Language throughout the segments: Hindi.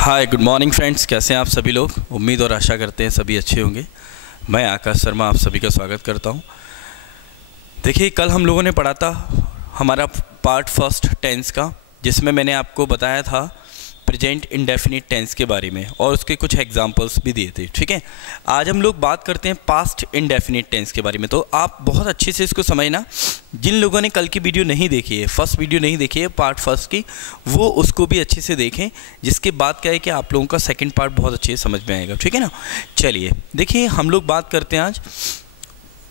हाय गुड मॉर्निंग फ्रेंड्स, कैसे हैं आप सभी लोग। उम्मीद और आशा करते हैं सभी अच्छे होंगे। मैं आकाश शर्मा आप सभी का स्वागत करता हूं। देखिए, कल हम लोगों ने पढ़ा था हमारा पार्ट फर्स्ट टेंस का, जिसमें मैंने आपको बताया था प्रेजेंट इंडेफिनिट टेंस के बारे में और उसके कुछ एग्जांपल्स भी दिए थे। ठीक है, आज हम लोग बात करते हैं पास्ट इंडेफिनिट टेंस के बारे में। तो आप बहुत अच्छे से इसको समझना। जिन लोगों ने कल की वीडियो नहीं देखी है, फर्स्ट वीडियो नहीं देखी है पार्ट फर्स्ट की, वो उसको भी अच्छे से देखें, जिसके बाद क्या है कि आप लोगों का सेकंड पार्ट बहुत अच्छे से समझ में आएगा। ठीक है ना। चलिए देखिए, हम लोग बात करते हैं आज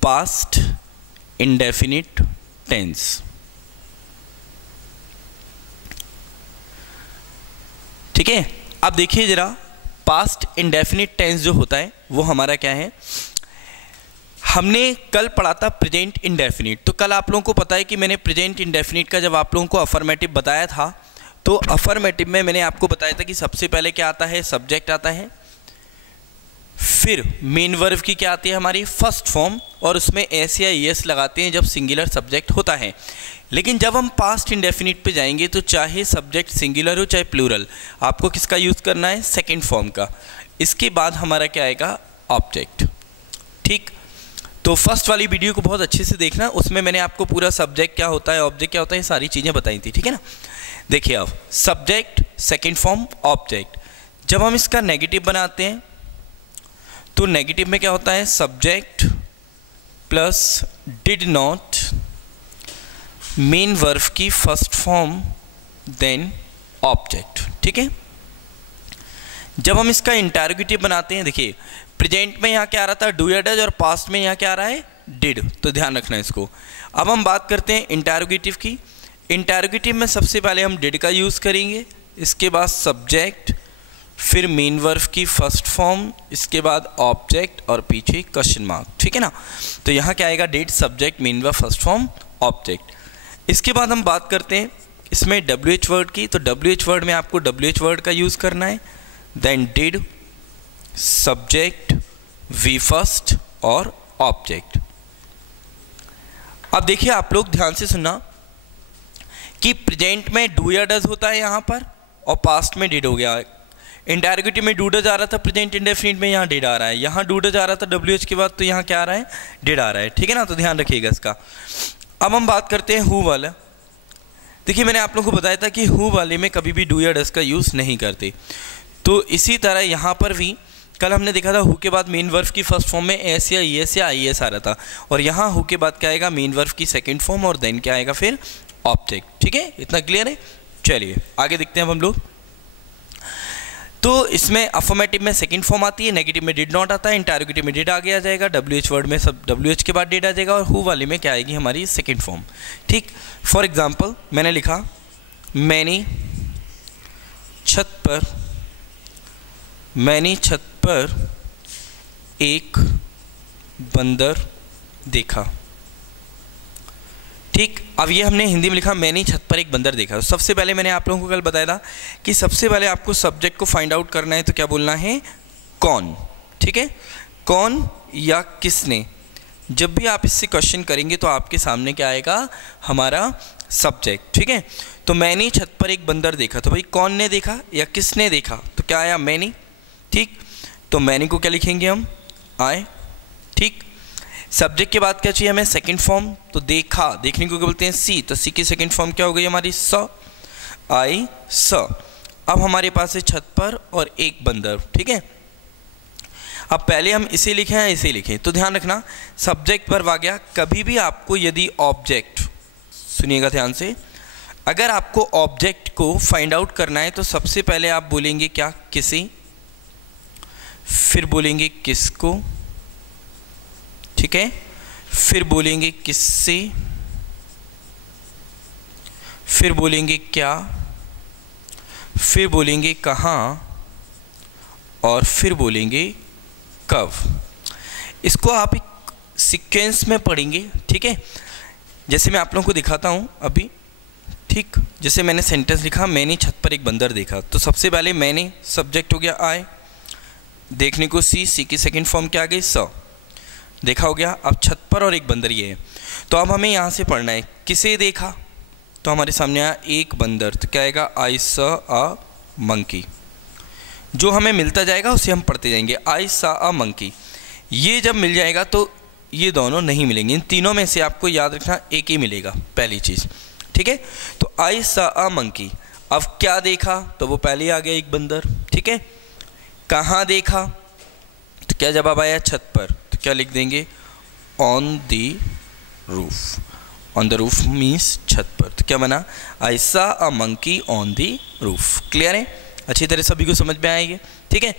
पास्ट इंडेफिनिट टेंस। ठीक है, अब देखिए जरा, पास्ट इंडेफिनिट टेंस जो होता है वो हमारा क्या है। हमने कल पढ़ा था प्रेजेंट इंडेफिनिट। तो कल आप लोगों को पता है कि मैंने प्रेजेंट इंडेफिनिट का जब आप लोगों को अफर्मेटिव बताया था, तो अफर्मेटिव में मैंने आपको बताया था कि सबसे पहले क्या आता है, सब्जेक्ट आता है, फिर मेन वर्ब की क्या आती है, हमारी फर्स्ट फॉर्म, और उसमें एस या एस लगाते हैं जब सिंगुलर सब्जेक्ट होता है। लेकिन जब हम पास्ट इंडेफिनिट पे जाएंगे तो चाहे सब्जेक्ट सिंगुलर हो चाहे प्लूरल, आपको किसका यूज़ करना है, सेकंड फॉर्म का। इसके बाद हमारा क्या आएगा, ऑब्जेक्ट। ठीक, तो फर्स्ट वाली वीडियो को बहुत अच्छे से देखना, उसमें मैंने आपको पूरा सब्जेक्ट क्या होता है, ऑब्जेक्ट क्या होता है, सारी चीज़ें बताई थी। ठीक है ना। देखिए अब सब्जेक्ट, सेकेंड फॉर्म, ऑब्जेक्ट। जब हम इसका नेगेटिव बनाते हैं तो नेगेटिव में क्या होता है, subject plus did not, main verb की फर्स्ट फॉर्म, देन ऑब्जेक्ट। ठीक है। जब हम इसका इंटरोगेटिव बनाते हैं, देखिए प्रेजेंट में यहाँ क्या आ रहा था, डू या डज, और पास्ट में यहाँ क्या आ रहा है, डिड। तो ध्यान रखना इसको। अब हम बात करते हैं इंटरोगेटिव की। इंटरोगेटिव में सबसे पहले हम डिड का यूज़ करेंगे, इसके बाद सब्जेक्ट, फिर मेन वर्ब की फर्स्ट फॉर्म, इसके बाद ऑब्जेक्ट और पीछे क्वेश्चन मार्क। ठीक है ना। तो यहाँ क्या आएगा, did, subject, main verb, first form, object. इसके बाद हम बात करते हैं इसमें WH वर्ड की। तो WH वर्ड में आपको WH वर्ड का यूज़ करना है, then did, subject, V first और ऑब्जेक्ट। अब देखिए आप लोग ध्यान से सुनना कि प्रेजेंट में डू या डज होता है यहाँ पर, और पास्ट में डिड हो गया। इंटरोगेटिव में डू डज आ रहा था प्रेजेंट इंडेफिनिट में, यहाँ डिड आ रहा है। यहाँ डू डज आ रहा था WH के बाद, तो यहाँ क्या आ रहा है, डिड आ रहा है। ठीक है ना। तो ध्यान रखिएगा इसका। अब हम बात करते हैं हु वाला। देखिए मैंने आप लोगों को बताया था कि हु वाले में कभी भी डू या डज का यूज़ नहीं करते। तो इसी तरह यहाँ पर भी कल हमने देखा था हु के बाद मेन वर्ब की फर्स्ट फॉर्म में एस या ईएस या आईएस आ रहा था, और यहाँ हु के बाद क्या आएगा, मेन वर्ब की सेकंड फॉर्म, और देन क्या आएगा, फिर ऑब्जेक्ट। ठीक है, इतना क्लियर है। चलिए आगे देखते हैं अब हम लोग। तो इसमें अफर्मेटिव में सेकंड फॉर्म आती है, नेगेटिव में डिड नॉट आता है, इंटरोगेटिव में डिड आगे आ जाएगा, WH वर्ड में सब WH के बाद डिड आ जाएगा, और हु वाले में क्या आएगी, हमारी सेकंड फॉर्म। ठीक, फॉर एग्जांपल मैंने लिखा मैंने छत पर एक बंदर देखा। ठीक, अब ये हमने हिंदी में लिखा मैंने छत पर एक बंदर देखा। तो सबसे पहले मैंने आप लोगों को कल बताया था कि सबसे पहले आपको सब्जेक्ट को फाइंड आउट करना है, तो क्या बोलना है, कौन। ठीक है, कौन या किसने। जब भी आप इससे क्वेश्चन करेंगे तो आपके सामने क्या आएगा, हमारा सब्जेक्ट। ठीक है, तो मैंने छत पर एक बंदर देखा, तो भाई कौन ने देखा या किसने देखा, तो क्या आया, मैंने। ठीक, तो मैंने को क्या लिखेंगे हम, आए। ठीक, सब्जेक्ट के बाद क्या चाहिए हमें, सेकंड फॉर्म। तो देखा, देखने को क्या बोलते हैं, सी। तो सी की सेकंड फॉर्म क्या हो गई हमारी, स, आई स। अब हमारे पास है छत पर और एक बंदर। ठीक है, अब पहले हम इसे लिखें या इसे लिखें, तो ध्यान रखना सब्जेक्ट वर्ब आ गया। कभी भी आपको यदि ऑब्जेक्ट, सुनिएगा ध्यान से, अगर आपको ऑब्जेक्ट को फाइंड आउट करना है तो सबसे पहले आप बोलेंगे क्या, किसे, फिर बोलेंगे किसको, ठीक है, फिर बोलेंगे किससे, फिर बोलेंगे क्या, फिर बोलेंगे कहाँ, और फिर बोलेंगे कब। इसको आप एक सीक्वेंस में पढ़ेंगे। ठीक है, जैसे मैं आप लोगों को दिखाता हूँ अभी। ठीक, जैसे मैंने सेंटेंस लिखा मैंने छत पर एक बंदर देखा, तो सबसे पहले मैंने, सब्जेक्ट हो गया आए, देखने को सी की सेकंड फॉर्म क्या आ गई, स, देखा हो गया। अब छत पर और एक बंदर ये है, तो अब हमें यहाँ से पढ़ना है किसे देखा, तो हमारे सामने आया एक बंदर, तो क्या आएगा, आई स अ मंकी। जो हमें मिलता जाएगा उसे हम पढ़ते जाएंगे। आई सा अ मंकी, ये जब मिल जाएगा तो ये दोनों नहीं मिलेंगे, इन तीनों में से आपको याद रखना एक ही मिलेगा, पहली चीज़, ठीक है। तो आई सा अ मंकी, अब क्या देखा, तो वो पहले आ गया एक बंदर, ठीक है। कहाँ देखा, तो क्या जवाब आया, छत पर, तो क्या लिख देंगे, on the roof. On the roof means छत पर, तो क्या बना, आई सा a monkey on the roof. Clear है, अच्छी तरह सभी को समझ में आएगी, ठीक है।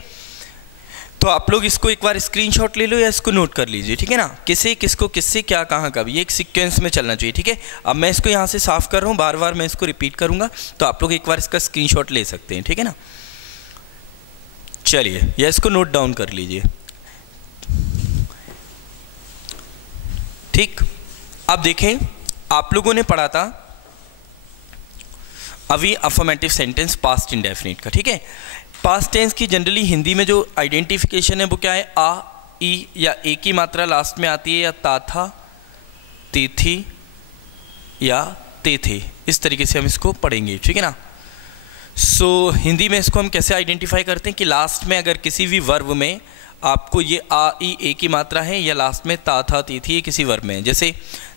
तो आप लोग इसको एक बार स्क्रीनशॉट ले लो या इसको नोट कर लीजिए, ठीक है ना, किसे किसको किससे क्या कहाँ कब, ये एक सीक्वेंस में चलना चाहिए, ठीक है। अब मैं इसको यहाँ से साफ कर रहा हूँ, बार बार मैं इसको रिपीट करूँगा, तो आप लोग एक बार इसका स्क्रीनशॉट ले सकते हैं, ठीक है ना। चलिए, या इसको नोट डाउन कर लीजिए, ठीक। अब देखें, आप लोगों ने पढ़ा था अभी अफर्मेटिव सेंटेंस पास्ट इंडेफिनिट का, ठीक है। पास्ट टेंस की जनरली हिंदी में जो आइडेंटिफिकेशन है वो क्या है, आ, ई या ए की मात्रा लास्ट में आती है, या ता था, ती थी या ते थे, इस तरीके से हम इसको पढ़ेंगे, ठीक है ना। सो हिंदी में इसको हम कैसे आइडेंटिफाई करते हैं कि लास्ट में अगर किसी भी वर्ब में आपको ये आ, ई, ए की मात्रा है, या लास्ट में ता था, ती थी, ये किसी वर्ब में है। जैसे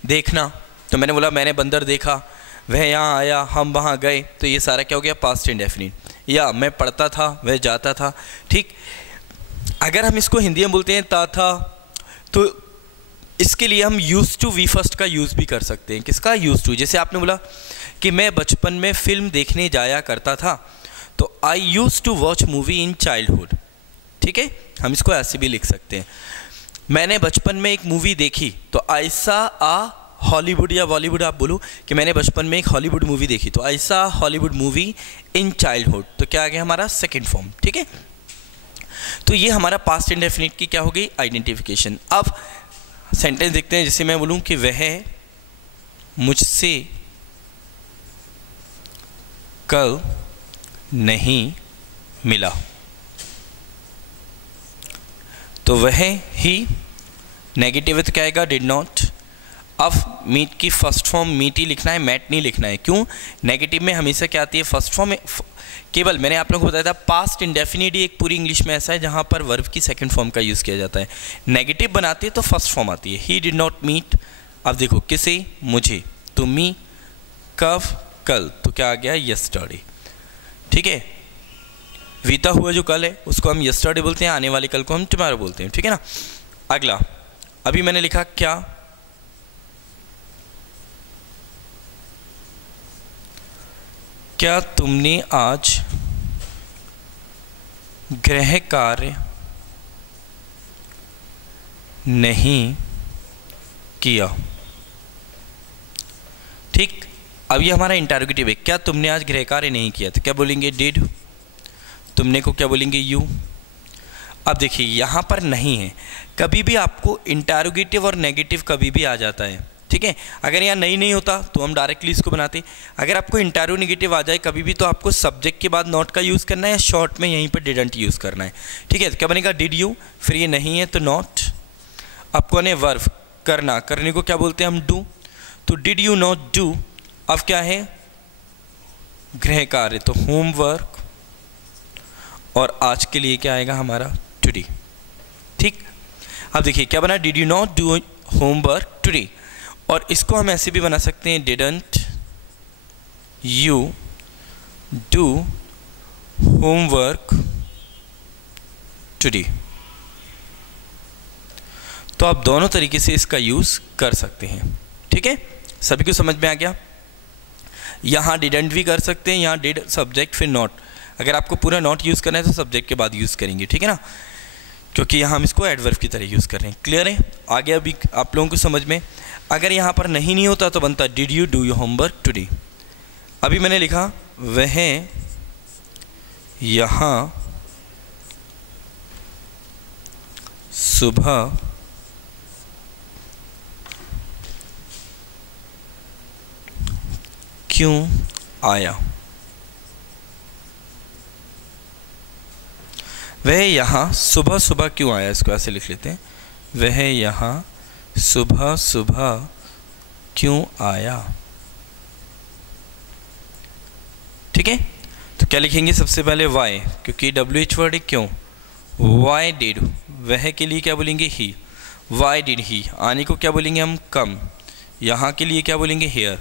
देखना, तो मैंने बोला मैंने बंदर देखा, वह यहाँ आया, हम वहाँ गए, तो ये सारा क्या हो गया, पास्ट इंडेफिनिट। या मैं पढ़ता था, वह जाता था, ठीक। अगर हम इसको हिंदी में बोलते हैं ता था, तो इसके लिए हम यूज टू वी फर्स्ट का यूज़ भी कर सकते हैं। किसका, यूज टू। जैसे आपने बोला कि मैं बचपन में फिल्म देखने जाया करता था, तो I use to watch movie in childhood, ठीक है। हम इसको ऐसे भी लिख सकते हैं, मैंने बचपन में एक मूवी देखी, तो आई सा आ हॉलीवुड या बॉलीवुड, आप बोलो कि मैंने बचपन में एक हॉलीवुड मूवी देखी, तो आई सा हॉलीवुड मूवी इन चाइल्डहुड, तो क्या आ गया हमारा सेकंड फॉर्म, ठीक है। तो ये हमारा पास्ट इंडेफिनिट की क्या हो गई, आइडेंटिफिकेशन। अब सेंटेंस देखते हैं, जैसे मैं बोलूँ कि वह मुझसे कल नहीं मिला, तो वह ही नेगेटिव है, तो क्या आएगा, डिड नॉट। अब मीट की फर्स्ट फॉर्म मीट ही लिखना है, मैट नहीं लिखना है। क्यों, नेगेटिव में हमेशा क्या आती है, फर्स्ट फॉर्म। केवल मैंने आप लोगों को बताया था पास्ट इंडेफिनिट एक पूरी इंग्लिश में ऐसा है जहाँ पर वर्ब की सेकंड फॉर्म का यूज़ किया जाता है। नेगेटिव बनाती है तो फर्स्ट फॉर्म आती है, ही डिड नॉट मीट। अब देखो, किसे, मुझे, टू मी, कब, कल, तो क्या आ गया, यस्टरडे, ठीक है। बीता हुआ जो कल है उसको हम यस्टरडे बोलते हैं, आने वाले कल को हम टुमारो बोलते हैं, ठीक है ना। अगला, अभी मैंने लिखा क्या, क्या तुमने आज गृह कार्य नहीं किया, ठीक। अब ये हमारा इंटरोगेटिव है, क्या तुमने आज गृह कार्य नहीं किया, तो क्या बोलेंगे, डिड। तुमने को क्या बोलेंगे, यू। अब देखिए यहाँ पर नहीं है, कभी भी आपको इंटरोगेटिव और नेगेटिव कभी भी आ जाता है, ठीक है। अगर यहाँ नहीं होता तो हम डायरेक्टली इसको बनाते। अगर आपको इंटरोगेटिव आ जाए कभी भी, तो आपको सब्जेक्ट के बाद नॉट का यूज़ करना है, या शॉर्ट में यहीं पर डिडंट यूज़ करना है, ठीक है। तो क्या बनेगा, डिड यू, फिर ये नहीं है तो नॉट। आपको ने वर्ब करना, करने को क्या बोलते हैं हम, डू, तो डिड यू नॉट डू। अब क्या है, गृह कार्य, तो होमवर्क, और आज के लिए क्या आएगा हमारा, टुडे, ठीक। अब देखिए क्या बना, did you not do homework today. और इसको हम ऐसे भी बना सकते हैं, didn't you do homework today. तो आप दोनों तरीके से इसका यूज़ कर सकते हैं, ठीक है। सभी को समझ में आ गया। यहाँ डिडंट भी कर सकते हैं, यहाँ डिड सब्जेक्ट फिर नॉट। अगर आपको पूरा नॉट यूज़ करना है तो सब्जेक्ट के बाद यूज़ करेंगे, ठीक है ना, क्योंकि यहाँ हम इसको एडवर्ब की तरह यूज़ कर रहे हैं। क्लियर है, आगे अभी आप लोगों को समझ में। अगर यहाँ पर नहीं होता तो बनता did you do your homework today. अभी मैंने लिखा वह यहाँ सुबह क्यों आया, वह यहाँ सुबह सुबह क्यों आया, इसको ऐसे लिख लेते हैं, वह यहाँ सुबह सुबह क्यों आया, ठीक है। तो क्या लिखेंगे सबसे पहले वाई, क्योंकि WH वर्ड है, क्यों, वाई डिड, वह के लिए क्या बोलेंगे ही, वाई डिड ही, आने को क्या बोलेंगे हम कम, यहाँ के लिए क्या बोलेंगे here,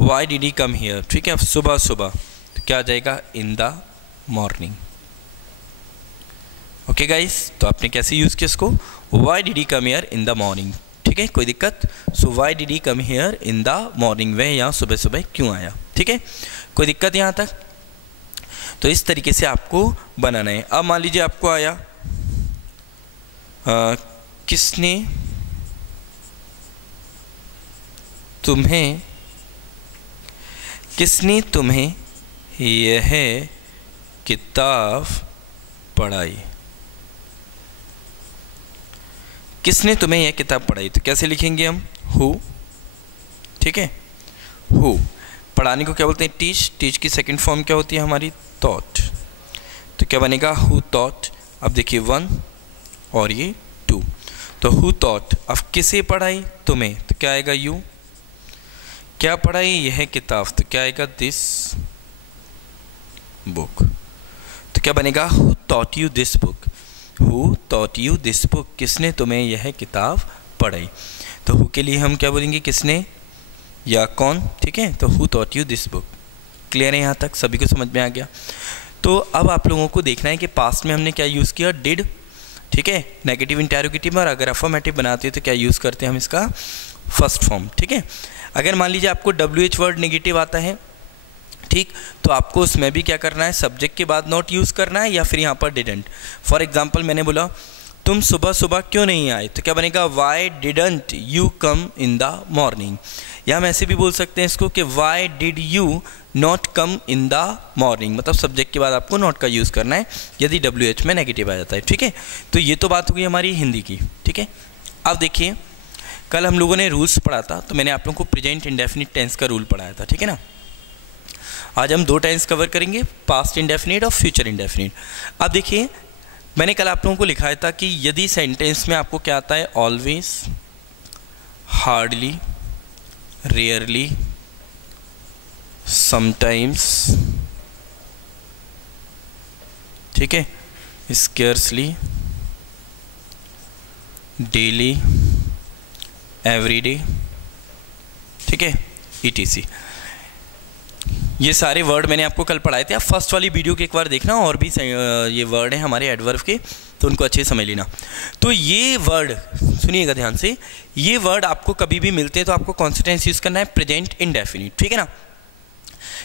why did he come here, ठीक है, सुबह सुबह, तो क्या आ जाएगा in the morning. Okay guys, तो आपने कैसे यूज़ किया इसको, why did he come here in the morning, ठीक है, कोई दिक्कत, so why did he come here in the morning, वह यहाँ सुबह सुबह क्यों आया, ठीक है, कोई दिक्कत यहाँ तक। तो इस तरीके से आपको बनाना है। अब मान लीजिए आपको आया किसने तुम्हें यह किताब पढ़ाई, किसने तुम्हें यह किताब पढ़ाई, तो कैसे लिखेंगे हम, हु, ठीक है, हु, पढ़ाने को क्या बोलते हैं टीच, टीच की सेकंड फॉर्म क्या होती है हमारी थॉट, तो क्या बनेगा हु थॉट, अब देखिए 1 और ये 2, तो हु थॉट, अब किसे पढ़ाई, तुम्हें, तो क्या आएगा यू, क्या पढ़ाई यह किताब, तो क्या आएगा दिस बुक, तो क्या बनेगा who thought you this book, who thought you this book, किसने तुम्हें यह किताब पढ़ाई, तो हु के लिए हम क्या बोलेंगे किसने या कौन, ठीक है, तो who thought you this book. Clear है यहाँ तक, सभी को समझ में आ गया। तो अब आप लोगों को देखना है कि पास्ट में हमने क्या यूज़ किया, डिड, ठीक है, नेगेटिव इंटेरोगेटिव, और अगर अफर्मेटिव बनाते हैं तो क्या यूज़ करते हैं हम इसका फर्स्ट फॉर्म, ठीक है। अगर मान लीजिए आपको WH वर्ड नेगेटिव आता है, ठीक, तो आपको उसमें भी क्या करना है, सब्जेक्ट के बाद नॉट यूज़ करना है, या फिर यहाँ पर डिडंट। फॉर एग्जाम्पल मैंने बोला तुम सुबह सुबह क्यों नहीं आए, तो क्या बनेगा Y didn't you come in the morning, या हम ऐसे भी बोल सकते हैं इसको कि why did you not come in the morning, मतलब सब्जेक्ट के बाद आपको नॉट का यूज़ करना है यदि WH में नेगेटिव आ जाता है, ठीक है। तो ये तो बात हो गई हमारी हिंदी की, ठीक है। अब देखिए कल हम लोगों ने रूल्स पढ़ा था, तो मैंने आप लोगों को प्रेजेंट इंडेफिनिट टेंस का रूल पढ़ाया था, ठीक है ना। आज हम 2 टेंस कवर करेंगे, पास्ट इंडेफिनिट और फ्यूचर इंडेफिनिट। अब देखिए मैंने कल आप लोगों को लिखाया था कि यदि सेंटेंस में आपको क्या आता है, ऑलवेज, हार्डली, रेयरली, समटाइम्स, ठीक है, स्केर्सली, डेली, एवरीडे, ठीक है, ETC, ये सारे वर्ड मैंने आपको कल पढ़ाए थे। आप फर्स्ट वाली वीडियो के एक बार देखना, और भी ये वर्ड हैं हमारे एडवर्ब के, तो उनको अच्छे से समझ लेना। तो ये वर्ड सुनिएगा ध्यान से, ये वर्ड आपको कभी भी मिलते हैं तो आपको कौन सा टेंस यूज़ करना है, प्रेजेंट इंडेफिनिट, ठीक है ना,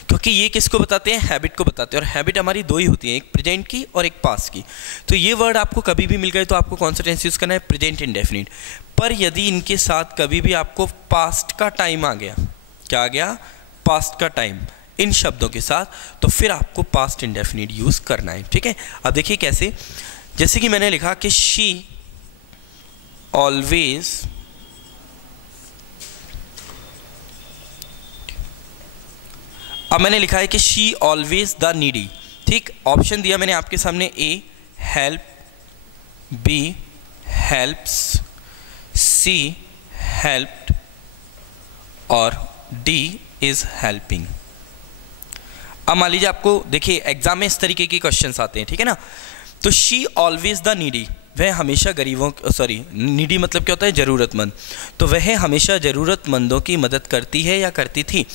क्योंकि ये किसको बताते हैं, हैबिट को बताते हैं, और हैबिट हमारी 2 ही होती है, एक प्रेजेंट की और एक पास्ट की। तो ये वर्ड आपको कभी भी मिल गए तो आपको कौन सा टेंस यूज़ करना है, प्रेजेंट इंडेफिनिट। पर यदि इनके साथ कभी भी आपको पास्ट का टाइम आ गया, क्या आ गया, पास्ट का टाइम इन शब्दों के साथ, तो फिर आपको पास्ट इंडेफिनिट यूज़ करना है, ठीक है। अब देखिए कैसे, जैसे कि मैंने लिखा कि शी ऑलवेज, अब मैंने लिखा है कि शी ऑलवेज द नीडी, ठीक, ऑप्शन दिया मैंने आपके सामने, ए हेल्प, बी हेल्प्स, सी हेल्प्ड, और डी इज हेल्पिंग। अब मान लीजिए आपको देखिए एग्जाम में इस तरीके के क्वेश्चंस आते हैं, ठीक है ना। तो शी ऑलवेज द नीडी, वह हमेशा गरीबों, सॉरी नीडी मतलब क्या होता है, ज़रूरतमंद, तो वह हमेशा ज़रूरतमंदों की मदद करती है या करती थी।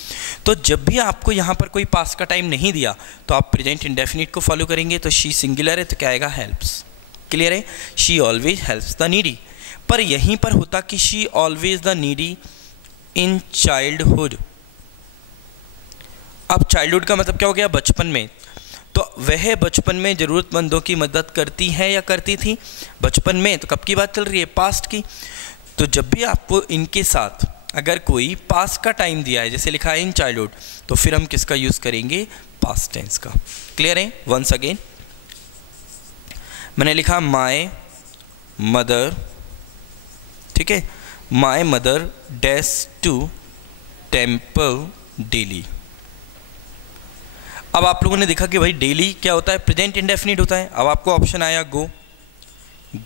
तो जब भी आपको यहाँ पर कोई पास्ट का टाइम नहीं दिया तो आप प्रेजेंट इंडेफिनिट को फॉलो करेंगे। तो शी सिंगुलर है तो क्या आएगा, हेल्प्स। क्लियर है, she always helps the needy. पर यहीं पर होता कि she always the needy in childhood. अब चाइल्डहुड का मतलब क्या हो गया, बचपन में। तो वह बचपन में ज़रूरतमंदों की मदद करती है या करती थी, बचपन में, तो कब की बात चल रही है, पास्ट की। तो जब भी आपको इनके साथ अगर कोई पास्ट का टाइम दिया है, जैसे लिखा है इन चाइल्डहुड, तो फिर हम किसका यूज़ करेंगे, पास्ट टेंस का। क्लियर है, वंस अगेन मैंने लिखा माय मदर, ठीक है, my mother dash to temple daily. अब आप लोगों ने देखा कि भाई डेली क्या होता है, प्रेजेंट इंडेफिनिट होता है। अब आपको ऑप्शन आया गो,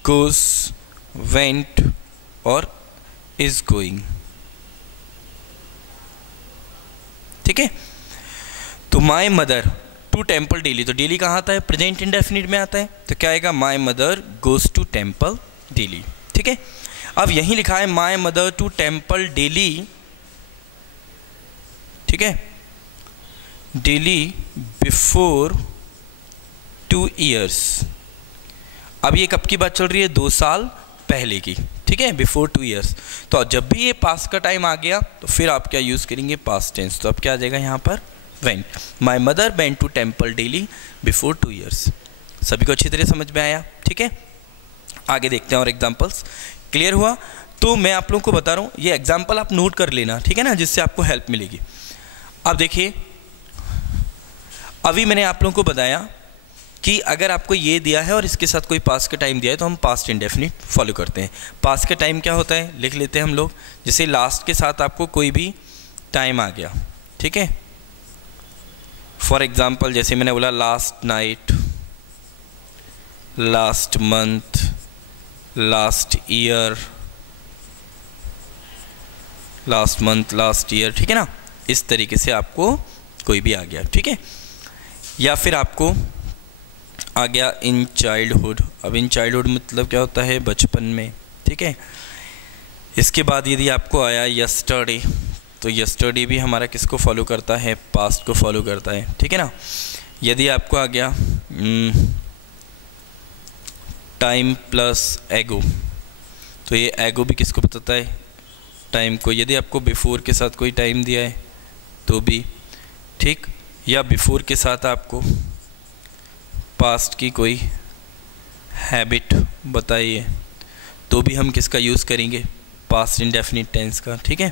गोस, वेंट और इज गोइंग, ठीक है। तो my mother to to temple daily, तो डेली कहाँ आता है, प्रेजेंट इंडेफिनिट में आता है, तो क्या आएगा, my mother goes to temple daily. ठीक है, अब यहीं लिखा है my mother to temple daily, ठीक है, डेली बिफोर 2 years। अब ये कब की बात चल रही है, 2 साल पहले की, ठीक है, बिफोर 2 years। तो जब भी ये पास्ट का टाइम आ गया तो फिर आप क्या यूज़ करेंगे, पास्ट टेंस। तो अब क्या आ जाएगा यहाँ पर, went. My mother went to temple daily before 2 years। सभी को अच्छी तरह समझ में आया, ठीक है। आगे देखते हैं और एग्जाम्पल्स। क्लियर हुआ? तो मैं आप लोगों को बता रहा हूँ, ये एग्जाम्पल आप नोट कर लेना, ठीक है ना, जिससे आपको हेल्प मिलेगी। अब देखिए, अभी मैंने आप लोगों को बताया कि अगर आपको ये दिया है और इसके साथ कोई पास्ट का टाइम दिया है तो हम पास्ट इंडेफिनिट फॉलो करते हैं। पास्ट का टाइम क्या होता है, लिख लेते हैं हम लोग। जैसे लास्ट के साथ आपको कोई भी टाइम आ गया, ठीक है, फॉर एग्जांपल जैसे मैंने बोला last night, last month, last year, last month, last year, ठीक है ना, इस तरीके से आपको कोई भी आ गया, ठीक है। या फिर आपको आ गया इन चाइल्डहुड। अब इन चाइल्डहुड मतलब क्या होता है, बचपन में, ठीक है। इसके बाद यदि आपको आया यस्टरडे, तो यस्टरडे भी हमारा किसको फॉलो करता है, पास्ट को फॉलो करता है, ठीक है ना। यदि आपको आ गया टाइम प्लस एगो, तो ये एगो भी किसको बताता है, टाइम को। यदि आपको बिफोर के साथ कोई टाइम दिया है तो भी ठीक, या बिफोर के साथ आपको पास्ट की कोई हैबिट बताइए तो भी हम किसका यूज़ करेंगे, पास्ट इंडेफिनिट टेंस का, ठीक है।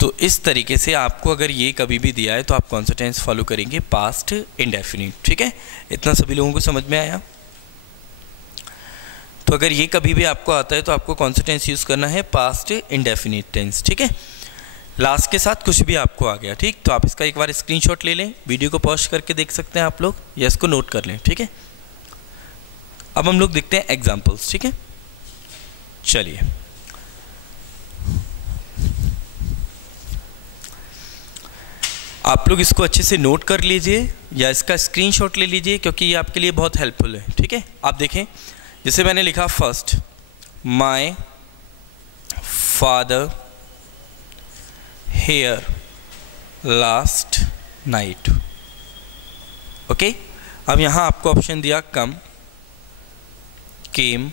तो इस तरीके से आपको अगर ये कभी भी दिया है तो आप कौन सा टेंस फॉलो करेंगे, पास्ट इंडेफिनिट, ठीक है। इतना सभी लोगों को समझ में आया? तो अगर ये कभी भी आपको आता है तो आपको कौन सा टेंस यूज़ करना है, पास्ट इंडेफिनिट टेंस, ठीक है। लास्ट के साथ कुछ भी आपको आ गया, ठीक, तो आप इसका एक बार स्क्रीनशॉट ले लें, वीडियो को पॉज करके देख सकते हैं आप लोग, या इसको नोट कर लें, ठीक है। अब हम लोग देखते हैं एग्जांपल्स, ठीक है। चलिए, आप लोग इसको अच्छे से नोट कर लीजिए या इसका स्क्रीनशॉट ले लीजिए, क्योंकि ये आपके लिए बहुत हेल्पफुल है, ठीक है। आप देखें, जैसे मैंने लिखा first, my father here last night, okay. अब यहाँ आपको ऑप्शन दिया कम, केम,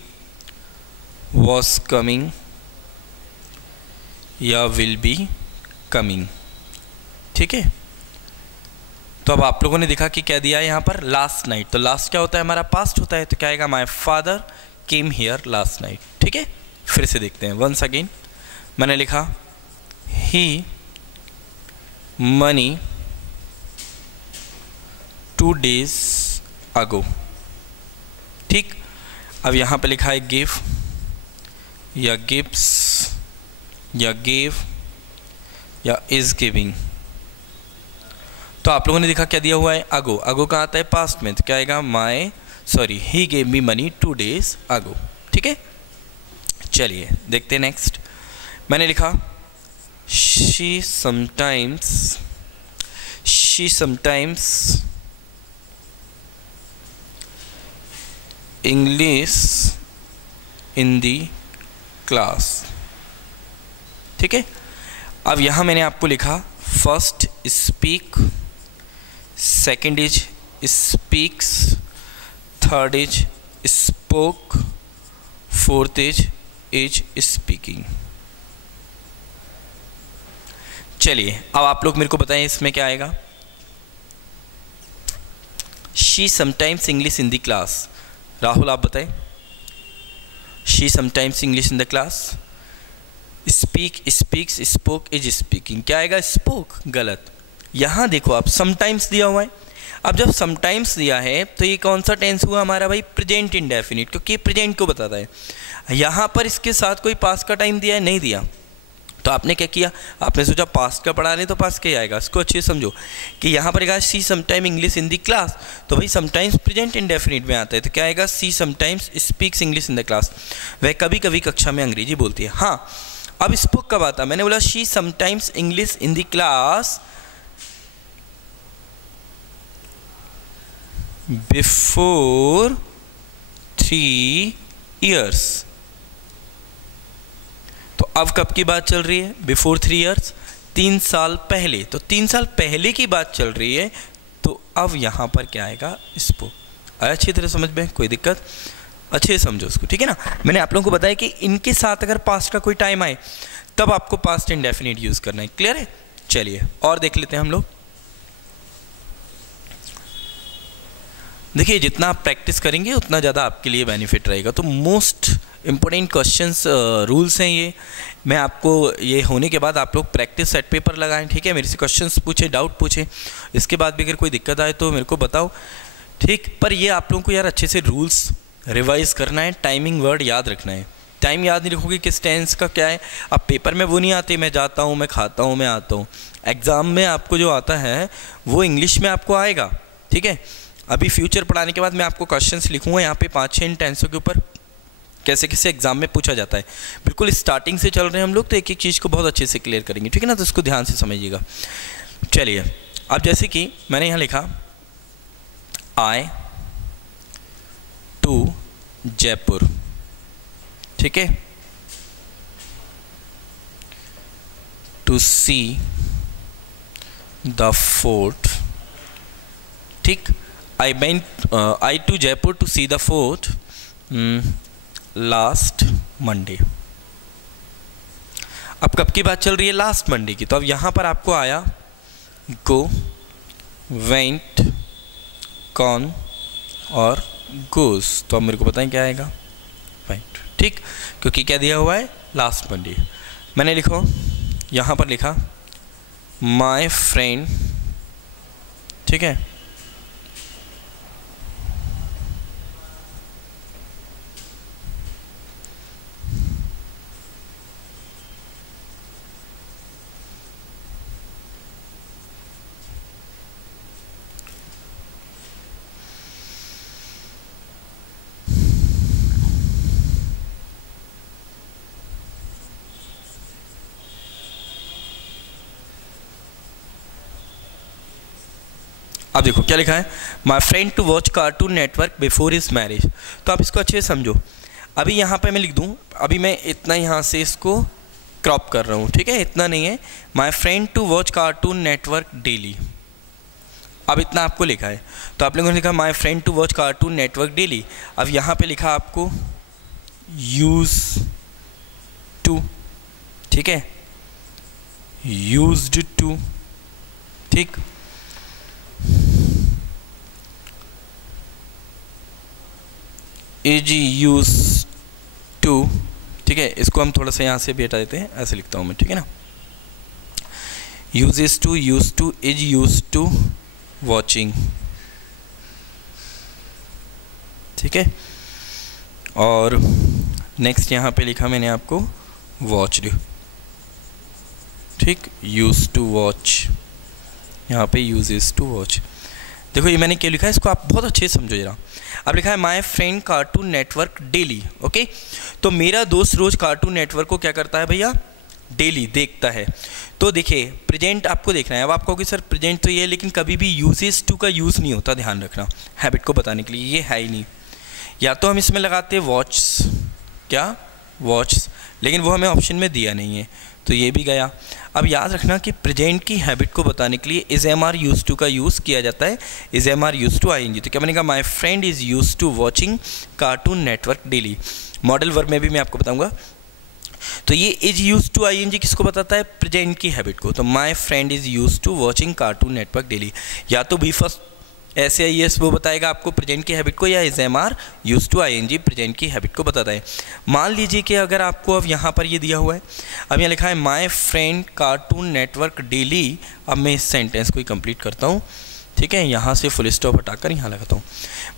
वॉज कमिंग या विल बी कमिंग, ठीक है। तो अब आप लोगों ने देखा कि क्या दिया है यहाँ पर, लास्ट नाइट। तो लास्ट क्या होता है, हमारा पास्ट होता है, तो क्या आएगा, my father came here last night, ठीक है। फिर से देखते हैं, वंस अगेन मैंने लिखा ही मनी 2 days ago, ठीक। अब यहाँ पे लिखा है गिव या गिव्स या गिव या इज गिविंग। तो आप लोगों ने देखा क्या दिया हुआ है, अगो। अगो कहाँ आता है, पास्ट में, तो क्या आएगा, he gave me money 2 days ago, ठीक है। चलिए देखते हैं नेक्स्ट। मैंने लिखा she sometimes English in the class, ठीक है। अब यहाँ मैंने आपको लिखा first speak, second is speaks, third is spoke, fourth is speaking. चलिए अब आप लोग मेरे को बताएं इसमें क्या आएगा। She sometimes English in the class, Rahul आप बताएं। She sometimes English in the class, speak, speaks, spoke, is speaking, क्या आएगा, स्पोक, गलत। यहाँ देखो आप समटाइम्स दिया हुआ है। अब जब समटाइम्स दिया है तो ये कौन सा टेंस हुआ हमारा भाई, प्रेजेंट इंडेफिनिट, क्योंकि प्रेजेंट को बताता है। यहाँ पर इसके साथ कोई पास्ट का टाइम दिया है, नहीं दिया, तो आपने क्या किया, आपने सोचा पास्ट का पढ़ा रहे तो पास्ट क्या आएगा। इसको अच्छे से समझो कि यहाँ पर आएगा see sometime English in the class, तो भाई समटाइम्स प्रेजेंट इंडेफिनिट में आता है, तो क्या आएगा, see sometimes speaks English in the class, वह कभी कभी कक्षा में अंग्रेजी बोलती है। हाँ, अब स्पोक कब आता, मैंने बोला she sometimes English in the class before 3 years। तो अब कब की बात चल रही है? बिफोर 3 years, 3 साल पहले। तो 3 साल पहले की बात चल रही है, तो अब यहाँ पर क्या आएगा? स्पोक। आया अच्छी तरह समझ में? कोई दिक्कत? अच्छे से समझो उसको, ठीक है ना। मैंने आप लोगों को बताया कि इनके साथ अगर पास्ट का कोई टाइम आए तब आपको पास्ट इंडेफिनिट यूज़ करना है। क्लियर है? चलिए और देख लेते हैं हम लोग। देखिए जितना आप प्रैक्टिस करेंगे उतना ज़्यादा आपके लिए बेनिफिट रहेगा। तो मोस्ट इम्पोर्टेंट क्वेश्चंस रूल्स हैं ये। मैं आपको ये होने के बाद आप लोग प्रैक्टिस सेट पेपर लगाएं, ठीक है। मेरे से क्वेश्चंस पूछे, डाउट पूछे, इसके बाद भी अगर कोई दिक्कत आए तो मेरे को बताओ, ठीक। पर ये आप लोगों को यार अच्छे से रूल्स रिवाइज करना है, टाइमिंग वर्ड याद रखना है। टाइम याद नहीं रखोगे किस टेंस का क्या है, अब पेपर में वो नहीं आते, मैं जाता हूँ, मैं खाता हूँ, मैं आता हूँ। एग्ज़ाम में आपको जो आता है वो इंग्लिश में आपको आएगा, ठीक है। अभी फ्यूचर पढ़ाने के बाद मैं आपको क्वेश्चंस लिखूँगा यहाँ पे 5-6 टेंसों के ऊपर, कैसे कैसे एग्जाम में पूछा जाता है। बिल्कुल स्टार्टिंग से चल रहे हैं हम लोग, तो एक एक चीज़ को बहुत अच्छे से क्लियर करेंगे, ठीक है ना। तो इसको ध्यान से समझिएगा। चलिए अब जैसे कि मैंने यहाँ लिखा आई टू जयपुर, ठीक है, टू सी द फोर्ट, ठीक। I to Jaipur to see the fort last Monday. अब कब की बात चल रही है? लास्ट मंडे की। तो अब यहाँ पर आपको आया गो, वेंट, कॉन और गोस। तो अब मेरे को पता है क्या आएगा? वेंट, ठीक, क्योंकि क्या दिया हुआ है? Last Monday. मैंने लिखो यहाँ पर लिखा माय फ्रेंड, ठीक है, अब देखो क्या लिखा है, my friend to watch Cartoon Network before his marriage. तो आप इसको अच्छे से समझो। अभी यहाँ पे मैं लिख दूँ, अभी मैं इतना यहाँ से इसको क्रॉप कर रहा हूँ, ठीक है, इतना नहीं है। My friend to watch Cartoon Network daily, अब इतना आपको लिखा है। तो आप लोगों ने लिखा my friend to watch Cartoon Network daily. अब यहाँ पे लिखा आपको यूज टू, ठीक है, यूज्ड टू, ठीक। इज यूज टू, ठीक है, इसको हम थोड़ा सा यहाँ से भी हटा देते हैं, ऐसे लिखता हूँ मैं, ठीक है ना। Uses to, use to, is use to watching, ठीक है। और नेक्स्ट यहाँ पे लिखा मैंने आपको वॉच्ड, ठीक, यूज टू वॉच, यहाँ पे यूजेस टू वॉच। देखो ये मैंने क्या लिखा है, इसको आप बहुत अच्छे से समझो जरा। अब लिखा है my friend cartoon Network daily, okay. तो मेरा दोस्त रोज़ कार्टून नेटवर्क को क्या करता है भैया? डेली देखता है। तो देखिए प्रेजेंट आपको देखना है। अब आप कहोगे सर प्रेजेंट तो ये है, लेकिन कभी भी यूजेस टू का यूज़ नहीं होता, ध्यान रखना, हैबिट को बताने के लिए, ये है ही नहीं। या तो हम इसमें लगाते वॉच, क्या वॉच, लेकिन वो हमें ऑप्शन में दिया नहीं है, तो ये भी गया। अब याद रखना कि प्रेजेंट की हैबिट को बताने के लिए is am are use to का यूज़ किया जाता है, is am are use to ing. तो क्या बनेगा? My friend is use to watching Cartoon Network daily. Modal verb में भी मैं आपको बताऊंगा। तो ये इज यूज टू आईएनजी किसको बताता है? प्रेजेंट की हैबिट को। तो my friend is use to watching Cartoon Network daily. या तो बी फर्स्ट ऐसे आई एस वो बताएगा आपको प्रेजेंट की हैबिट को, या is am are use to ing present की हैबिट को बताता है। मान लीजिए कि अगर आपको अब यहाँ पर ये दिया हुआ है, अब यहाँ लिखा है my friend cartoon Network daily. अब मैं इस सेंटेंस को ही कंप्लीट करता हूँ, ठीक है, यहाँ से फुल स्टॉप हटाकर यहाँ लगाता हूँ।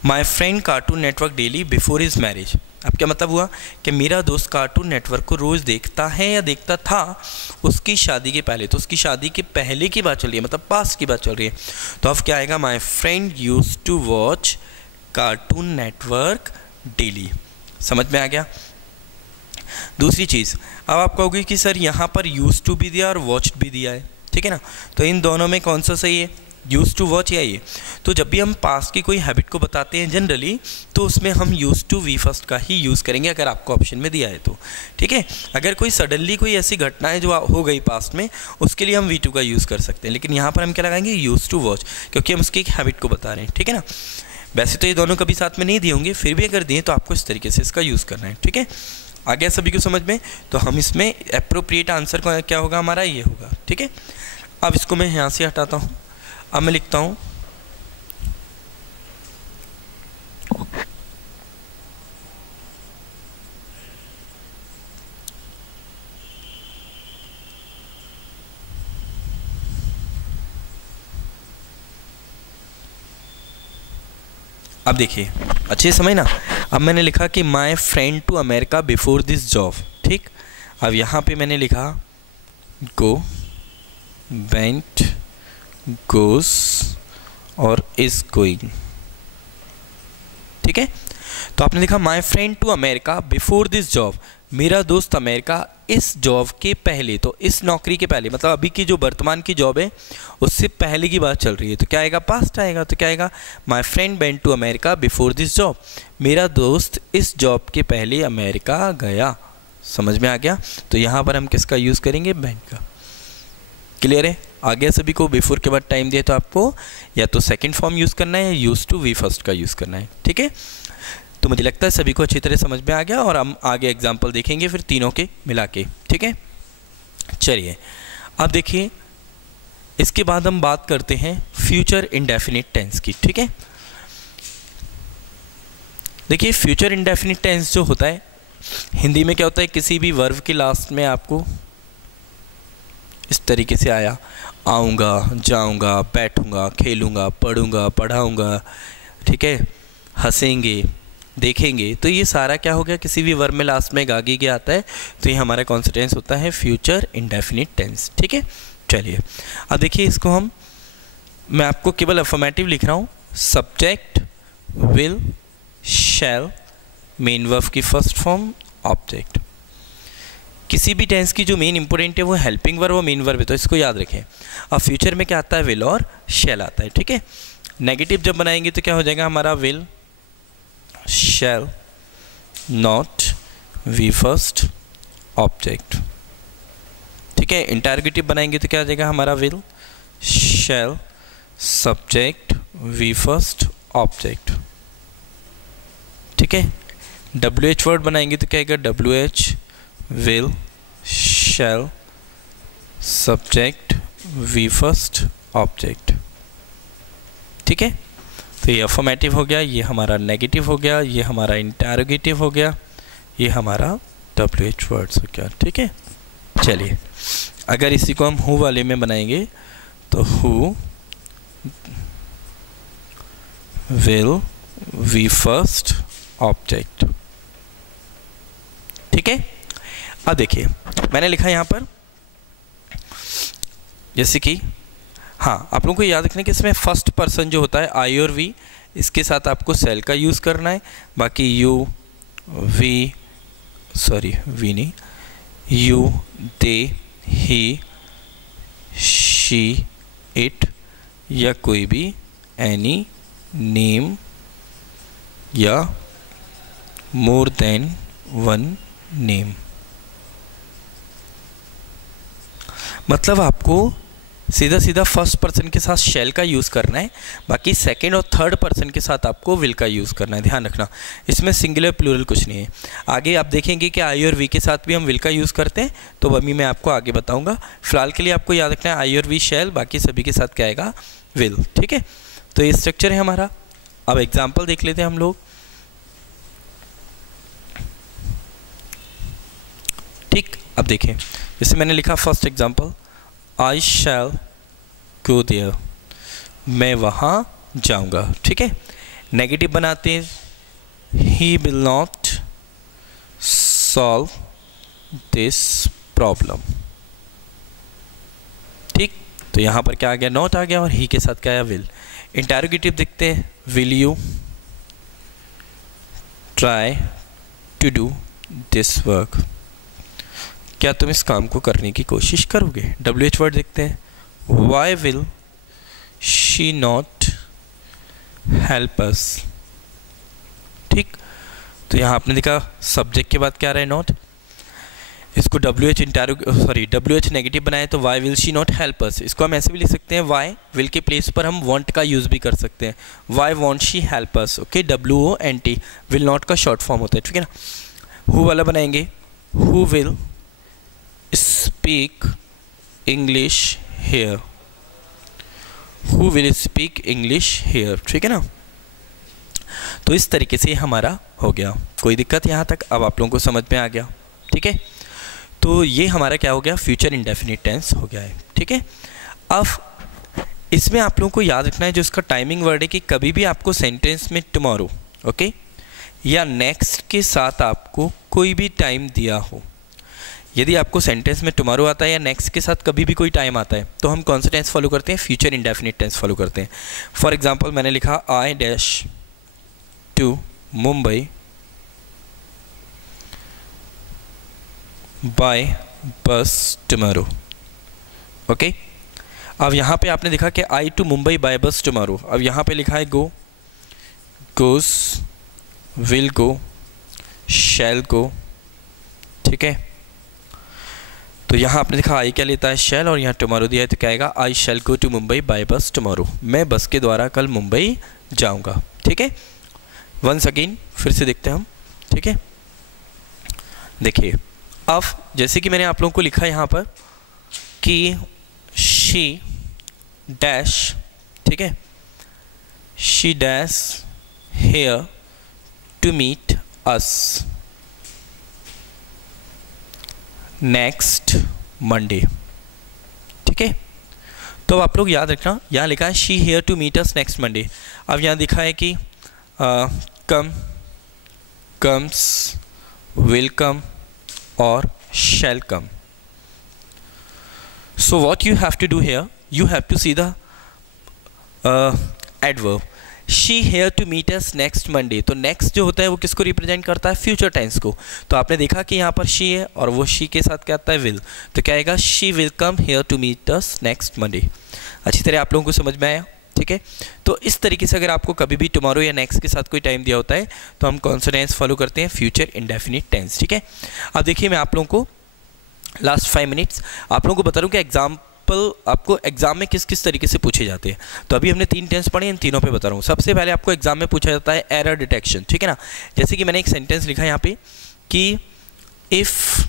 My friend cartoon Network daily before his marriage. अब क्या मतलब हुआ कि मेरा दोस्त कार्टून नेटवर्क को रोज़ देखता है या देखता था उसकी शादी के पहले। तो उसकी शादी के पहले की बात चल रही है, मतलब पास्ट की बात चल रही है। तो अब क्या आएगा? My friend use to watch Cartoon Network daily. समझ में आ गया? दूसरी चीज़, अब आप कहोगे कि सर यहाँ पर यूज टू भी दिया और वॉच भी दिया है, ठीक है ना। तो इन दोनों में कौन सा सही है? यूज टू वॉच या ये? तो जब भी हम पास्ट की कोई हैबिट को बताते हैं जनरली, तो उसमें हम यूज टू वी फर्स्ट का ही यूज़ करेंगे अगर आपको ऑप्शन में दिया है तो, ठीक है। अगर कोई सडनली कोई ऐसी घटना है जो हो गई पास्ट में, उसके लिए हम V2 का यूज़ कर सकते हैं, लेकिन यहाँ पर हम क्या लगाएंगे, यूज टू वॉच, क्योंकि हम उसकी एक हैबिट को बता रहे हैं, ठीक है ना। वैसे तो ये दोनों कभी साथ में नहीं दिए होंगे, फिर भी अगर दिए तो आपको इस तरीके से इसका यूज़ करना है, ठीक है। आ गया सभी को समझ में? तो हम इसमें एप्रोप्रिएट आंसर क्या होगा हमारा, ये होगा, ठीक है। अब इसको मैं यहाँ से हटाता हूँ, अब मैं लिखता हूँ अब देखिए अच्छे समझ ना। अब मैंने लिखा कि my friend to America before this job, ठीक। अब यहाँ पे मैंने लिखा गो, वेंट, गोस और इज गोइंग, ठीक है। तो आपने लिखा my friend to America before this job, मेरा दोस्त अमेरिका इस जॉब के पहले, तो इस नौकरी के पहले, मतलब अभी की जो वर्तमान की जॉब है उससे पहले की बात चल रही है, तो क्या आएगा, पास्ट आएगा। तो क्या आएगा, my friend went to America before this job, मेरा दोस्त इस जॉब के पहले अमेरिका गया। समझ में आ गया? तो यहाँ पर हम किसका यूज़ करेंगे, वेंट का। क्लियर है? आ गया सभी को? बिफोर के बाद टाइम दिया तो आपको या तो सेकेंड फॉर्म यूज़ करना है या यूज टू वी फर्स्ट का यूज़ करना है, ठीक है। तो मुझे लगता है सभी को अच्छी तरह समझ में आ गया, और हम आगे एग्जाम्पल देखेंगे फिर तीनों के मिला के, ठीक है। चलिए अब देखिए, इसके बाद हम बात करते हैं फ्यूचर इंडेफिनिट टेंस की, ठीक है। देखिए फ्यूचर इंडेफिनिट टेंस जो होता है, हिंदी में क्या होता है, किसी भी वर्ब के लास्ट में आपको इस तरीके से आया, आऊँगा, जाऊँगा, बैठूँगा, खेलूँगा, पढ़ूँगा, पढ़ाऊँगा, ठीक है, हंसेंगे, देखेंगे, तो ये सारा क्या हो गया, किसी भी वर्ब में लास्ट में गागी के आता है, तो ये हमारा कौन सा टेंस होता है, फ्यूचर इंडेफिनिट टेंस, ठीक है। चलिए अब देखिए इसको मैं आपको केवल अफर्मेटिव लिख रहा हूँ, subject, will, shall, main verb की फर्स्ट फॉर्म, ऑब्जेक्ट। किसी भी टेंस की जो मेन इंपोर्टेंट है वो हेल्पिंग वर्ब और मेन वर्ब है, तो इसको याद रखें। अब फ्यूचर में क्या आता है, विल और शैल आता है, ठीक है। नेगेटिव जब बनाएंगे तो क्या हो जाएगा हमारा, will, shall, not, V first, object, ठीक है। इंटरोगेटिव बनाएंगे तो क्या आ जाएगा हमारा, will, shall, subject, V first, object, ठीक है। WH वर्ड बनाएंगे तो क्या आएगा, WH, will, shall, subject, V first, object, ठीक है। तो ये अफर्मेटिव हो गया, ये हमारा नेगेटिव हो गया, ये हमारा इंटरोगेटिव हो गया, ये हमारा WH वर्ड्स हो गया, ठीक है। चलिए अगर इसी को हम हु वाले में बनाएंगे तो who, will, V first, object, ठीक है। अब देखिए मैंने लिखा यहाँ पर जैसे कि, हाँ आप लोगों को याद रखना कि इसमें फर्स्ट पर्सन जो होता है आई और वी, इसके साथ आपको सेल का यूज़ करना है, बाकी यू, वी, सॉरी वी नहीं, you, they, he, she, it, या कोई भी एनी, नेम, या मोर देन वन नेम। मतलब आपको सीधा सीधा फर्स्ट पर्सन के साथ शैल का यूज़ करना है, बाकी सेकंड और थर्ड पर्सन के साथ आपको विल का यूज़ करना है, ध्यान रखना। इसमें सिंगुलर प्लूरल कुछ नहीं है। आगे आप देखेंगे कि आई और वी के साथ भी हम विल का यूज़ करते हैं, तो अभी मैं आपको आगे बताऊंगा। फिलहाल के लिए आपको याद रखना है आई और वी शैल, बाकी सभी के साथ क्या आएगा, विल, ठीक है। तो ये स्ट्रक्चर है हमारा। अब एग्जाम्पल देख लेते हैं हम लोग, ठीक। अब देखें जैसे मैंने लिखा first example, I shall go there, मैं वहाँ जाऊँगा, ठीक है। नेगेटिव बनाते हैं, he will not solve this problem, ठीक। तो यहाँ पर क्या आ गया, नॉट आ गया, और ही के साथ क्या आया, विल। इंटरोगेटिव देखते हैं, will you try to do this work, क्या तुम इस काम को करने की कोशिश करोगे। WH वर्ड देखते हैं, why will she not help us. ठीक, तो यहाँ आपने देखा सब्जेक्ट के बाद क्या रहा है, नॉट। इसको WH नेगेटिव बनाए तो why will she not help us. इसको हम ऐसे भी लिख सकते हैं, वाई विल के प्लेस पर हम वॉन्ट का यूज़ भी कर सकते हैं, why won't she help us. Okay, WONT will not का शॉर्ट फॉर्म होता है, ठीक है ना। हु वाला बनाएंगे, who will speak English here, who will speak English here, ठीक है ना। तो इस तरीके से हमारा हो गया। कोई दिक्कत यहाँ तक? अब आप लोगों को समझ में आ गया, ठीक है। तो ये हमारा क्या हो गया, फ्यूचर इंडेफिनिट टेंस हो गया है, ठीक है। अब इसमें आप लोगों को याद रखना है जो इसका टाइमिंग वर्ड है कि कभी भी आपको सेंटेंस में टुमारो, ओके, या नेक्स्ट के साथ आपको कोई भी टाइम दिया हो, यदि आपको सेंटेंस में टुमारो आता है या नेक्स्ट के साथ कभी भी कोई टाइम आता है तो हम कौन सा टेंस फॉलो करते हैं, फ्यूचर इंडेफिनिट टेंस फॉलो करते हैं। फॉर एग्जाम्पल मैंने लिखा I dash to Mumbai by bus tomorrow, okay. अब यहाँ पे आपने देखा कि I to Mumbai by bus tomorrow. अब यहाँ पे लिखा है गो, गोस, विल गो, शैल गो, ठीक है। तो यहाँ आपने देखा आई क्या लेता है, शैल, और यहाँ टुमारो दिया है तो क्या आएगा, आई shall go to Mumbai by bus tomorrow. मैं बस के द्वारा कल मुंबई जाऊँगा, ठीक है। वंस अगेन फिर से देखते हैं हम, ठीक है। देखिए अब जैसे कि मैंने आप लोगों को लिखा यहाँ पर कि शी डैश, ठीक है, she dash here to meet us next Monday, ठीक है। तो अब आप लोग याद रखना, यहाँ लिखा है she here to meet us next Monday. अब यहाँ लिखा है कि कम, कम्स, विल कम और shall come. So what you have to do here, you have to see the adverb. She here to meet us next Monday. तो next जो होता है वो किसको रिप्रेजेंट करता है, फ्यूचर टेंस को। तो आपने देखा कि यहाँ पर she है और वो she के साथ क्या आता है, will। तो क्या आएगा, she will come here to meet us next Monday। अच्छी तरह आप लोगों को समझ में आया, ठीक है। तो इस तरीके से अगर आपको कभी भी टुमारो या नेक्स्ट के साथ कोई टाइम दिया होता है तो हम कौन सा टेंस फॉलो करते हैं, फ्यूचर इंडेफिनिट टेंस, ठीक है। अब देखिए मैं आप लोगों को लास्ट 5 मिनट्स आप लोगों को बता दूं कि एग्जाम्पल आपको एग्जाम में किस किस तरीके से पूछे जाते हैं। तो अभी हमने 3 टेंस पढ़े, इन तीनों पे बता रहा हूँ। सबसे पहले आपको एग्जाम में पूछा जाता है एरर डिटेक्शन, ठीक है ना। जैसे कि मैंने एक सेंटेंस लिखा है यहाँ पे कि if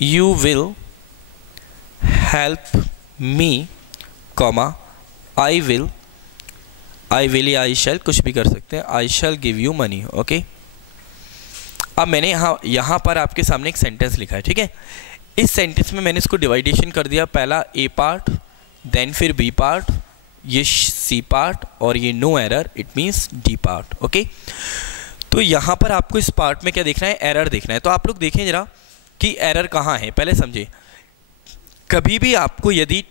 you will help me, comma I will या आई शैल, कुछ भी कर सकते हैं, I shall give you money, okay. अब मैंने यहाँ पर आपके सामने एक सेंटेंस लिखा है, ठीक है। इस सेंटेंस में मैंने इसको डिवाइडेशन कर दिया, पहला ए पार्ट, देन फिर बी पार्ट, ये सी पार्ट, और ये no error, it means D part, okay. तो यहाँ पर आपको इस पार्ट में क्या देखना है, एरर देखना है। तो आप लोग देखें जरा कि एरर कहाँ है, पहले समझे। कभी भी आपको यदि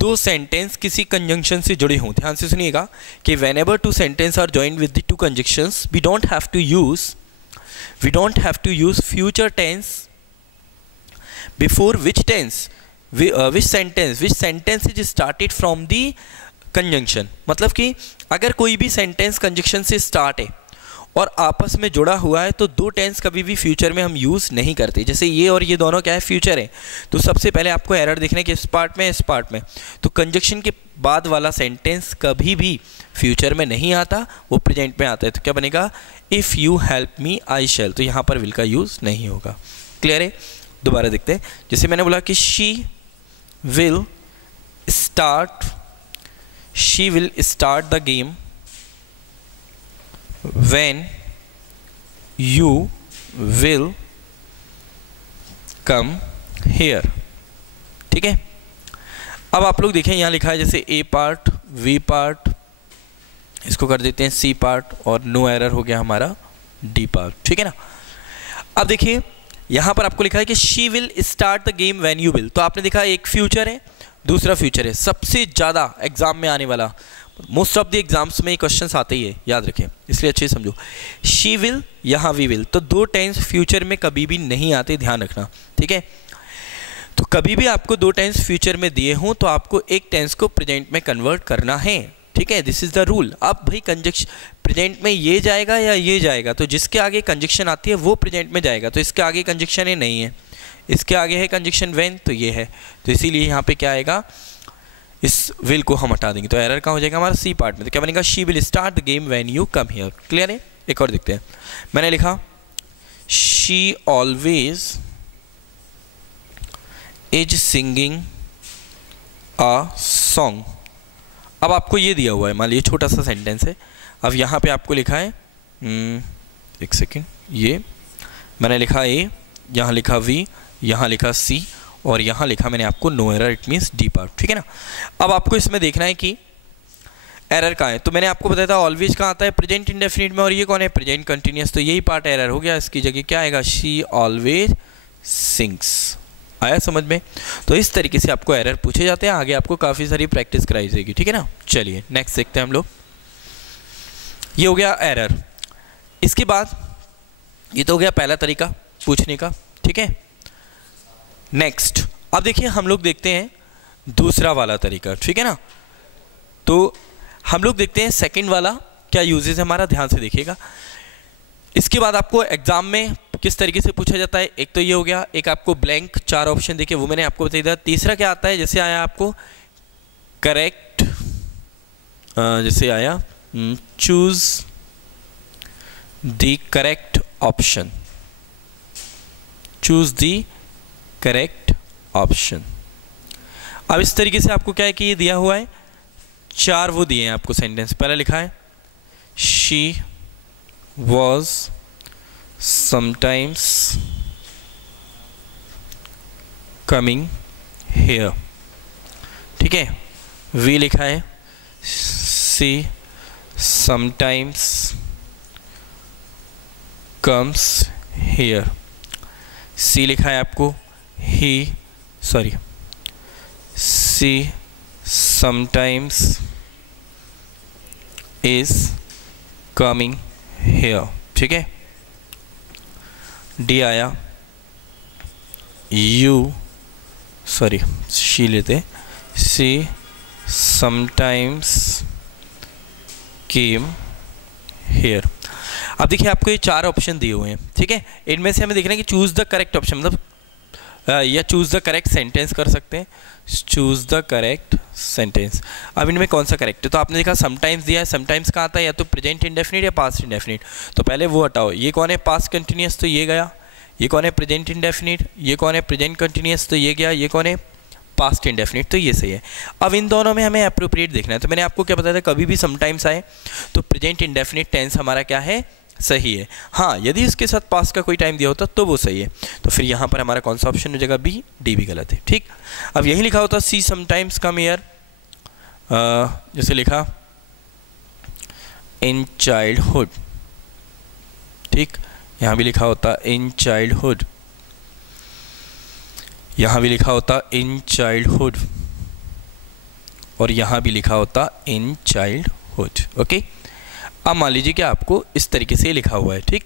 2 सेंटेंस किसी कंजंक्शन से जुड़े हों, ध्यान से सुनिएगा कि whenever 2 sentences are joined with the 2 conjunctions, we don't have to use future tense before which tense, which sentence is started from the conjunction। मतलब कि अगर कोई भी सेंटेंस कंजंक्शन से स्टार्ट है और आपस में जुड़ा हुआ है तो 2 टेंस कभी भी फ्यूचर में हम यूज़ नहीं करते। जैसे ये और ये दोनों क्या है, फ्यूचर है। तो सबसे पहले आपको एरर देखना है कि इस पार्ट में, इस पार्ट में। तो कंजक्शन के बाद वाला सेंटेंस कभी भी फ्यूचर में नहीं आता, वो प्रेजेंट में आता है। तो क्या बनेगा, इफ़ यू हेल्प मी आई शैल। तो यहाँ पर विल का यूज़ नहीं होगा। क्लियर है? दोबारा देखते हैं। जैसे मैंने बोला कि she will start the game when you will come here, ठीक है। अब आप लोग देखें यहाँ लिखा है जैसे ए पार्ट, वी पार्ट, इसको कर देते हैं सी पार्ट, और नो एरर हो गया हमारा डी पार्ट, ठीक है ना। अब देखिए यहाँ पर आपको लिखा है कि she will start the game when you will. तो आपने देखा एक फ्यूचर है, दूसरा फ्यूचर है। सबसे ज़्यादा एग्जाम में आने वाला, मोस्ट ऑफ द एग्जाम्स में क्वेश्चन आते ही है, याद रखें, इसलिए अच्छे से समझो। शी विल, यहाँ वी विल, तो 2 टेंस फ्यूचर में कभी भी नहीं आते, ध्यान रखना, ठीक है। तो कभी भी आपको 2 टेंस फ्यूचर में दिए हों तो आपको एक टेंस को प्रेजेंट में कन्वर्ट करना है, ठीक ठीक है, दिस इज़ द रूल। अब भाई कंजक्शन प्रेजेंट में ये जाएगा या ये जाएगा, तो जिसके आगे कंजक्शन आती है वो प्रेजेंट में जाएगा, तो इसके आगे कंजक्शन है नहीं है, इसके आगे है कंजक्शन व्हेन, तो ये है, तो इसीलिए यहाँ पे क्या आएगा, इस विल को हम हटा देंगे, तो एरर कहाँ हो जाएगा हमारा सी पार्ट में। तो क्या बनेगा, she will start the game when you come here. Clear है। एक और देखते हैं, मैंने लिखा she always is singing a song. अब आपको ये दिया हुआ है, मान लीजिए छोटा सा सेंटेंस है, अब यहाँ पे आपको लिखा है एक सेकेंड, ये मैंने लिखा ए, यहाँ लिखा वी, यहाँ लिखा सी, और यहाँ लिखा मैंने आपको no error, it means D part. ठीक है ना। अब आपको इसमें देखना है कि एरर कहाँ है, तो मैंने आपको बताया था ऑलवेज कहाँ आता है, प्रेजेंट इंडेफिनिट में, और ये कौन है, प्रेजेंट कंटिन्यूअस, तो यही पार्ट एरर हो गया, इसकी जगह क्या आएगा, शी ऑलवेज सिंग्स। आया समझ में। तो इस तरीके से आपको एरर पूछे जाते हैं, आगे आपको काफ़ी सारी प्रैक्टिस कराई जाएगी। ठीक है ना। चलिए नेक्स्ट देखते हैं हम लोग। ये हो गया एरर। इसके बाद ये तो हो गया पहला तरीका पूछने का। ठीक है। नेक्स्ट अब देखिए हम लोग देखते हैं दूसरा वाला तरीका। ठीक है ना। तो हम लोग देखते हैं सेकंड वाला क्या यूजेस है हमारा, ध्यान से देखिएगा। इसके बाद आपको एग्जाम में किस तरीके से पूछा जाता है, एक तो ये हो गया, एक आपको ब्लैंक 4 ऑप्शन देखिए वो मैंने आपको बता दिया। तीसरा क्या आता है, जैसे आया आपको करेक्ट, जैसे आया choose the correct option, choose the correct option. अब इस तरीके से आपको क्या है कि ये दिया हुआ है 4 वो दिए हैं आपको सेंटेंस। पहला लिखा है she was sometimes coming here। ठीक है। वी लिखा है सी sometimes comes here। सी लिखा है आपको he sorry see sometimes is coming here। ठीक है। डी आया यू सॉरी शी लेते सी समटाइम्स केम हेयर। अब देखिए आपको ये 4 ऑप्शन दिए हुए हैं। ठीक है। इनमें से हमें देखना है कि चूज़ द करेक्ट ऑप्शन, मतलब या चूज़ द करेक्ट सेंटेंस कर सकते हैं, चूज़ द करेक्ट सेंटेंस। अब इनमें कौन सा करेक्ट है, तो आपने देखा समटाइम्स दिया है, समटाइम्स कहाँ आता है, या तो प्रेजेंट इंडेफिनिट या पास्ट इंडेफिनिट, तो पहले वो हटाओ। ये कौन है पास्ट कंटिन्यूअस, तो ये गया। ये कौन है प्रेजेंट इंडेफिनिट, ये कौन है प्रेजेंट कंटिन्यूअस, तो ये गया। ये कौन है पास्ट इंडेफिनिट, तो ये सही है। अब इन दोनों में हमें अप्रोप्रिएट देखना है। तो मैंने आपको क्या बताया था, कभी भी समटाइम्स आए तो प्रेजेंट इंडेफिनिट टेंस हमारा क्या है, सही है। हाँ, यदि इसके साथ पास्ट का कोई टाइम दिया होता तो वो सही है। तो फिर यहाँ पर हमारा कौन सा ऑप्शन हो जाएगा, बी। डी भी गलत है। ठीक। अब यही लिखा होता सी समटाइम्स कम हियर, जैसे लिखा इन चाइल्डहुड। ठीक। यहाँ भी लिखा होता इन चाइल्डहुड, यहाँ भी लिखा होता इन चाइल्डहुड, और यहाँ भी लिखा होता इन चाइल्डहुड। ओके। अब मान लीजिए कि आपको इस तरीके से लिखा हुआ है। ठीक।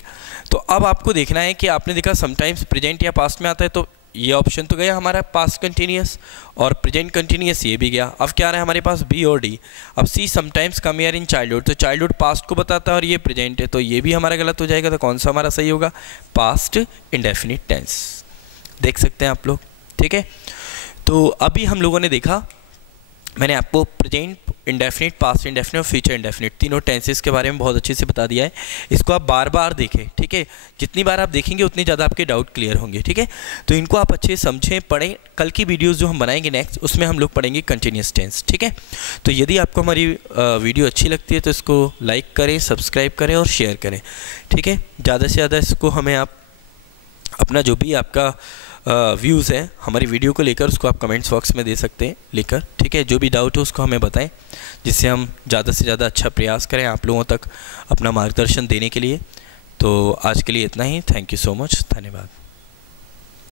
तो अब आपको देखना है कि आपने देखा समटाइम्स प्रेजेंट या पास्ट में आता है, तो ये ऑप्शन तो गया हमारा पास्ट कंटिन्यूअस, और प्रेजेंट कंटिन्यूअस ये भी गया। अब क्या आ रहा है हमारे पास, बी और डी। अब see sometimes come here in childhood, तो चाइल्डहुड पास्ट को बताता है और ये प्रेजेंट है, तो ये भी हमारा गलत हो जाएगा। तो कौन सा हमारा सही होगा, पास्ट इंडेफिनिट टेंस। देख सकते हैं आप लोग। ठीक है। तो अभी हम लोगों ने देखा, मैंने आपको प्रेजेंट इंडेफिनिट, पास्ट इंडेफिनिट और फ्यूचर इंडेफिनिट तीनों टेंसेस के बारे में बहुत अच्छे से बता दिया है। इसको आप बार बार देखें। ठीक है। जितनी बार आप देखेंगे उतनी ज़्यादा आपके डाउट क्लियर होंगे। ठीक है। तो इनको आप अच्छे समझें, पढ़ें। कल की वीडियोस जो हम बनाएंगे नेक्स्ट, उसमें हम लोग पढ़ेंगे कंटिन्यूस टेंस। ठीक है। तो यदि आपको हमारी वीडियो अच्छी लगती है तो इसको लाइक करें, सब्सक्राइब करें और शेयर करें। ठीक है। ज़्यादा से ज़्यादा इसको हमें आप अपना जो भी आपका व्यूज़ है हमारी वीडियो को लेकर, उसको आप कमेंट्स बॉक्स में दे सकते हैं लेकर। ठीक है। जो भी डाउट हो उसको हमें बताएं, जिससे हम ज़्यादा से ज़्यादा अच्छा प्रयास करें आप लोगों तक अपना मार्गदर्शन देने के लिए। तो आज के लिए इतना ही। Thank you so much. धन्यवाद।